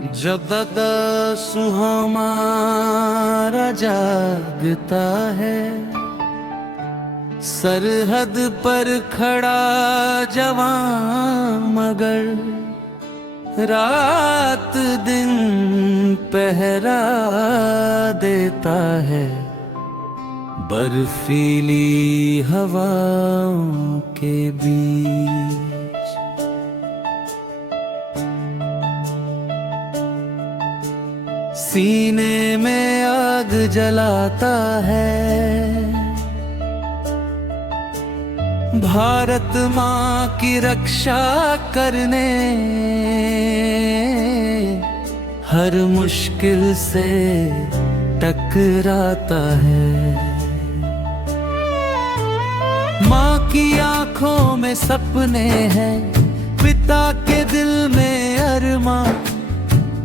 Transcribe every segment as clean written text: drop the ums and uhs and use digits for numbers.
जब दादा सुहामारा जागता है, सरहद पर खड़ा जवान मगर रात दिन पहरा देता है, बर्फीली हवाओं के बीच। सीने में आग जलाता है, भारत माँ की रक्षा करने हर मुश्किल से टकराता है। माँ की आंखों में सपने हैं, पिता के दिल में अरमां,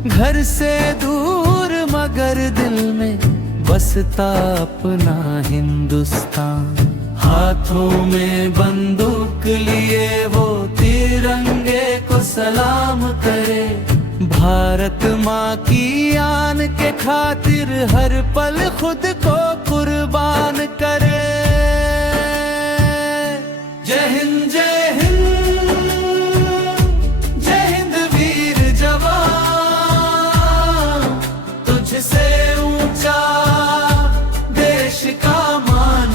घर से दूर मगर दिल में बसता अपना हिंदुस्तान। हाथों में बंदूक लिए वो तिरंगे को सलाम करे, भारत माँ की आन के खातिर हर पल खुद को कुर्बान करे। जय हिंद जय हिंद, जय हिंद वीर जवान, तुझसे ऊंचा देश का मान।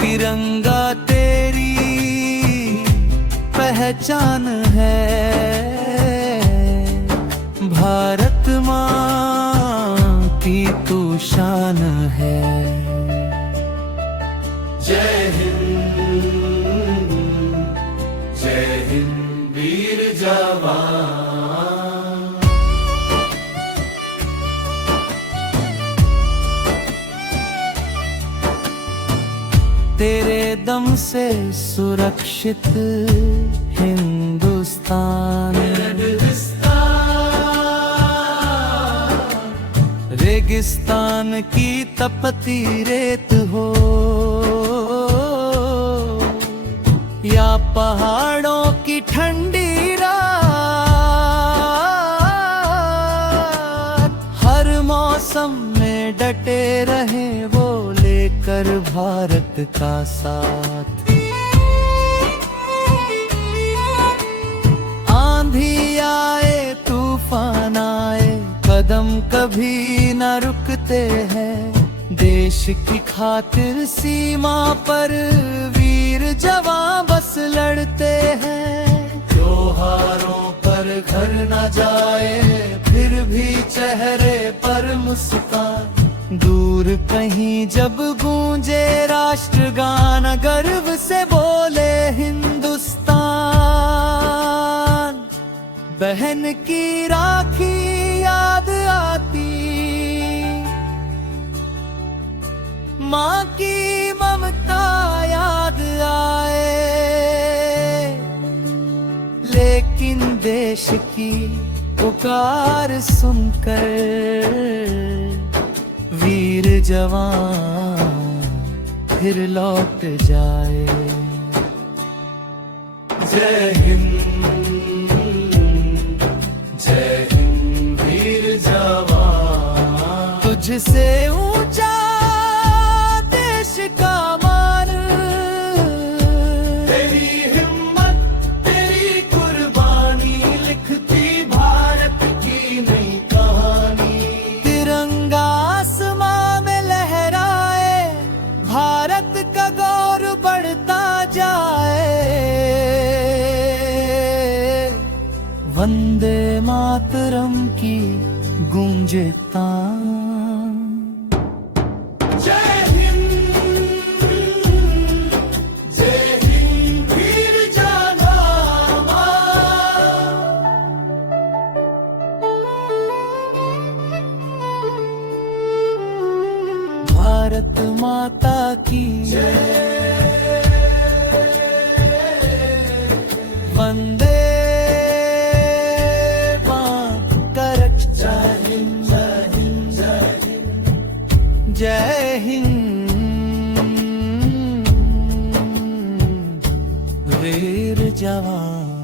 तिरंगा तेरी पहचान है, भारत माँ की तू शान है। जय हिंद वीर जवान। तेरे दम से सुरक्षित हिंदुस्तान, रेगिस्तान की तपती रेत हो या पहाड़ों की ठंडी रात, हर मौसम में डटे रहे वो लेकर भारत का साथ। आंधी आए तूफान आए, कदम कभी न रुकते हैं, देश की खातिर सीमा पर वीर जवां बस लड़ते हैं। त्योहारों पर घर न जाए फिर भी चेहरे पर मुस्कान, दूर कहीं जब गूंजे राष्ट्रगान, गर्व से बोले हिंदुस्तान। बहन की राखी याद आती, माँ की ममता याद आए, लेकिन देश की पुकार सुनकर वीर जवान फिर लौट जाए। जय हिंद वीर जवान, तुझसे ऊंचा देश का मान। तेरी हिम्मत तेरी कुर्बानी लिखती भारत की नई कहानी। तिरंगा आसमां में लहराए, भारत का गौरव बढ़ता जाए। वंदे मातरम की गूंजे तान। जय हिंद वीर जवान। भारत माता की जय, वंदे जय हिंद वीर जवान।